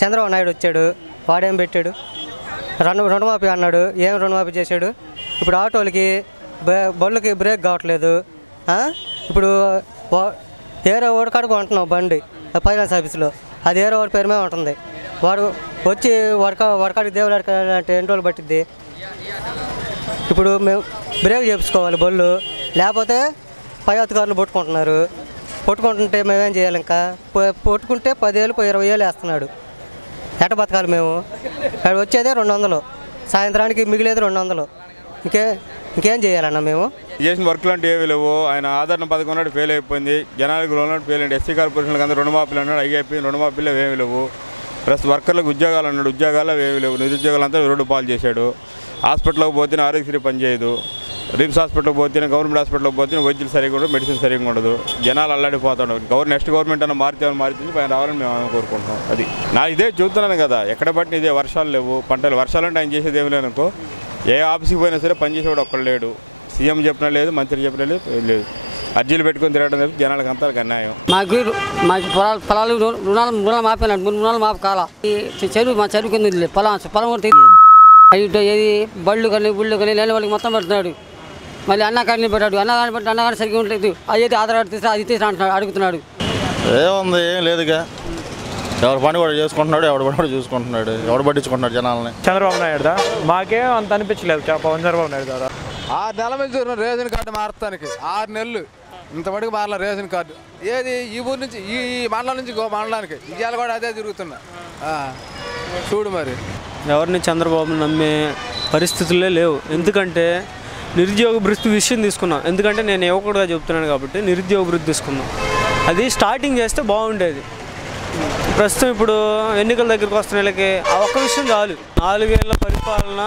చంద్రబాబు నాయుడు వచ్చాడు, వాడేం పెట్టాడు? రుణమాఫీ అన్నాడు, ఏం రుణమాఫీ చేశాడు? ఇప్పుడు ఆటోలకి బళ్ళకి బ్రేక్ కావట్లేదు. ఇప్పుడు ఏరో ఓడి కాడికి ఉంటున్నావు బండి ఫైనాన్స్ ఆఫీస్లో, అది ఏరో ఓడి పేరు మీద ఉంటుంది. వాడు వచ్చి వడకాడికి దేవుడు అంటే ఎన్ని రోజులు పట్టిద్ది? ఇప్పుడు మేము బ్రేక్ చేయించుకోవాలి బళ్ళు, లేకపోతే పై అధికారులు పట్టుకుంటుంటే మేమేం చేయాలి? ఇంకా పట్టుకుంటే 10,000 20,000 వేస్తున్నాడు. ఎట బతకాలి మేము? అక్కడ వచ్చేదే 200, సాయంత్రానికి మిగిలేది 200. ఇంకేం చేయాలన్నా మేము? చేసిన వర్క్లు అంటే ఏమీ లేవు. ఆయన ఆదరణ పథకం ఉన్నట్టు ఫెయిల్ అయిపోయింది, జనాలకు లోన్ ఫెయిల్ అయ్యింది. ఎస్సీ కార్పొరేషన్లకు అందరూ రుణమాఫీలు అన్నాడు, అయిపోయింది. రుణమాఫీలు ఏమీ లేవు. ప్లస్ వర్కర్లకు ఉద్యోగాలు అన్నాడు, ఉద్యోగాలు ఏమీ లేవు. నిరుద్యోగాలంతా రోడ్డు పాలు చేశాడు. హాస్పిటల్కి పోతేనే ఆరోగ్యశ్రీ పనిచేయదు, రిమ్స్ హాస్పిటల్కి పోతేనే గవర్నమెంట్ హాస్పిటల్కి పోతేనే వైద్యులు సరిగ్గా ఉండదు, మెడిసిన్ సరిగ్గా ఉండదు. జనాలు అల్లాడిపోతాడు. నెక్స్ట్ గవర్నమెంట్ అన్న మారుతుంది పైన రావాలని మేము కోరుకుంటున్నాం. అది నా ఇదే చూస్తున్నాను కదా, ఎక్కడ పట్టిన ఇదే. వర్షాలు లేవు, పంటలు. వర్షాలంటే ఆయన చేసేది ఏమి లేదనుకో. ఏ ఆఫీస్కి పోయినా సరే పనిచేసేవాడు ఒక్కడు లేడు. సీఎం చెప్పినా లేదు, మంత్రి చెప్పినా లేదు. అర్జీలు పెట్టుకొని తిరగడం తప్ప జనాలకు అంతా అన్యాయం. మాకు పొలాలు రుణాలు మాపినాడు, 3 రుణాలు మాపు కాల. మా చెరువు కింద పొలం ఏది బళ్ళు కానీ గుళ్ళు కానీ లేని వాళ్ళకి మొత్తం పెడుతున్నాడు. మళ్ళీ అన్నకాడిని పెట్టాడు, అన్నకాడి సరిగ్గా ఉంటుంది. అది ఆధార్ కార్డు తీసి అది తీసి అంటున్నాడు, అడుగుతున్నాడు. ఏముంది? ఏం లేదుగా. ఎవరు పని కూడా చేసుకుంటున్నాడు, ఎవడు పని కూడా చూసుకుంటున్నాడు, ఎవడు పట్టించుకుంటున్నాడు జనాలని. చంద్రబాబు నాయుడుదా? మాకేం అంత అనిపించలేదు చంద్రబాబు నాయుడు ద్వారా. 6 నెలల నుంచి రేషన్ కార్డు మారటానికి 6 నెలలు ఇంతవరకు మారల రేషన్ కార్డు. ఏది ఈ ఊరు నుంచి ఈ మండలం నుంచి మండలానికి ఇవాళ కూడా అదే తిరుగుతున్నా. చూడు మరి ఎవరిని చంద్రబాబుని నమ్మే పరిస్థితులే లేవు. ఎందుకంటే నిరుద్యోగ భృతి విషయం తీసుకున్నాం. ఎందుకంటే నేను యువకుడుగా చెప్తున్నాను కాబట్టి నిరుద్యోగ భృతి తీసుకున్నాం. అది స్టార్టింగ్ చేస్తే బాగుండేది. ప్రస్తుతం ఇప్పుడు ఎన్నికల దగ్గరికి వస్తున్న వీళ్ళకి ఆ ఒక్క విషయం చాలు. 4 ఏళ్ల పరిపాలన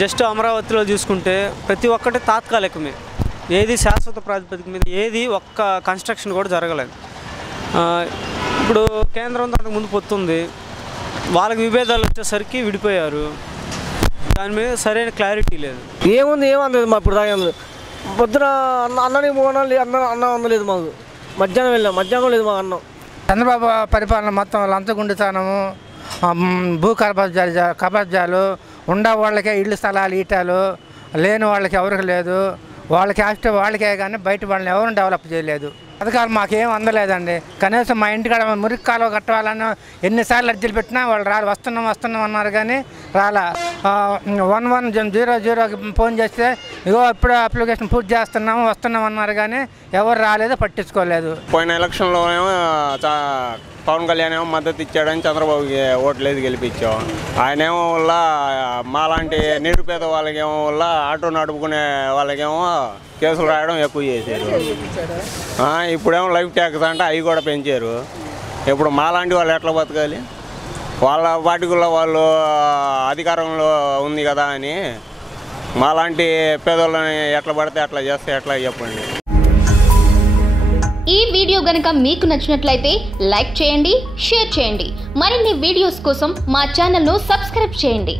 జస్ట్ అమరావతిలో చూసుకుంటే ప్రతి ఒక్కటి తాత్కాలికమే, ఏది శాశ్వత ప్రాతిపదిక మీద ఏది ఒక్క కన్స్ట్రక్షన్ కూడా జరగలేదు. ఇప్పుడు కేంద్రంతో అంతకుముందు పొత్తుంది, వాళ్ళకి విభేదాలు వచ్చేసరికి విడిపోయారు. దాని మీద సరైన క్లారిటీ లేదు. ఏమంది మా ఇప్పుడు దాకా పొద్దున అన్నానికి అన్నం అందలేదు మాకు. మధ్యాహ్నం లేదు మాకు అన్నం. చంద్రబాబు పరిపాలన మొత్తం లంచగొండితనము, భూ కబ్జాలు, ఉండ వాళ్ళకే ఇళ్ళు స్థలాలు ఈటాలు, లేని వాళ్ళకి ఎవరికి లేదు. వాళ్ళకి ఆస్తి వాళ్ళకే కానీ బయట వాళ్ళని ఎవరు డెవలప్ చేయలేదు. పథకాలు మాకేం అందలేదండి. కనీసం మా ఇంటికాడ మురికి కాలువ కట్టాలని ఎన్నిసార్లు అర్జీలు పెట్టినా వాళ్ళు రాలి వస్తున్నాం అన్నారు కానీ రాలా. 1100కి ఫోన్ చేస్తే ఇగో ఇప్పుడు అప్లికేషన్ పూర్తి వస్తున్నాం అన్నారు కానీ ఎవరు రాలేదు, పట్టించుకోలేదు. పోయిన ఎలక్షన్లో ఏమో పవన్ కళ్యాణ్ ఏమో మద్దతు ఇచ్చాడని చంద్రబాబుకి ఓట్లేదు గెలిపించాం. ఆయనేమో వల్ల మాలాంటి నిరుపేద వాళ్ళకేమో వల్ల ఆటో నడుపుకునే వాళ్ళకేమో కేసులు రాయడం ఎక్కువ చేశారు. ఇప్పుడేమో లైఫ్ ట్యాక్స్ అంటే అవి కూడా పెంచారు. ఇప్పుడు మాలాంటి వాళ్ళు ఎట్లా బతకాలి? వాళ్ళ పార్టీలో వాళ్ళు అధికారంలో ఉంది కదా అని మాలాంటి పేదోళ్ళని ఎట్లా పడితే అట్లా చేస్తే ఎట్లా చెప్పండి. ఈ వీడియో గనుక మీకు నచ్చినట్లయితే లైక్ చేయండి, షేర్ చేయండి. మరిన్ని వీడియోస్ కోసం మా ఛానల్ను సబ్స్క్రైబ్ చేయండి.